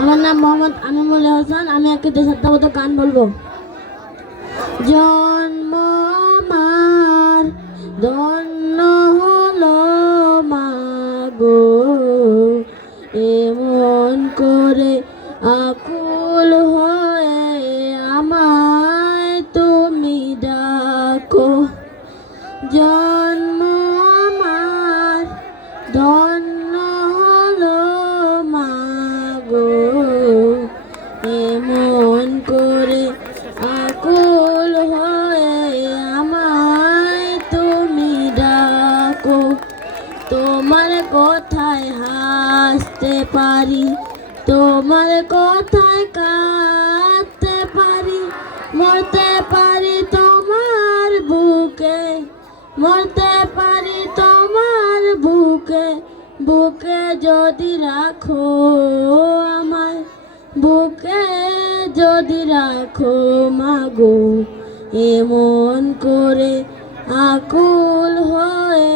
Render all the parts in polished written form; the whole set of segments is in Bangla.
আমার নাম মোহাম্মদ আমিনুল হাসান। আমি একটা দেশাত্মবোধক গান বলবো। জন্ম আমার ধন্য হলো মাগো, এমন করে আকুল হয়ে আমায় তুমি ডাকো। জন্ম আমার ধন্য হলো মাগো, এমন করে আকুল হয়ে আমায় তুমি ডাকো। তোমার কথায় হাসতে পারি, তোমার কথায় কাঁদতে পারি, মরতে পারি তোমার বুকে, মরতে পারি তোমার বুকে। বুকে যদি রাখো আমায়, বুকে যদি রাখো মাগো, এমন করে আকুল হয়ে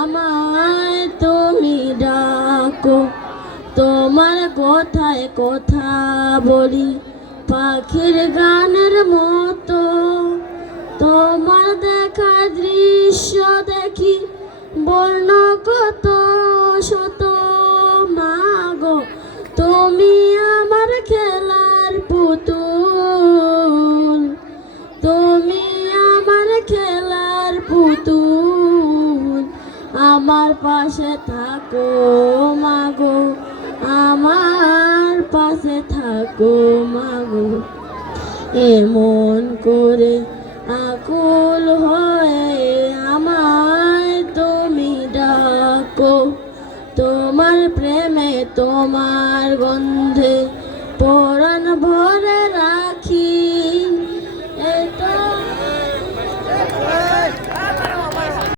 আমায় তুমি ডাকো। তোমার কথায় কথা বলি পাখির গানের মতো, তোমার দেখা দৃশ্য দেখি বর্ণ কত শত। মাগো তুমি আমার খেলার পুতুল, তুমি আমার খেলার পুতুল। আমার পাশে থাকো মাগো, আমার পাশে থাকো মাগো, এমন করে আকুল হয়ে আমায় তুমি ডাকো। তোমার প্রেমে তোমার গন্ধে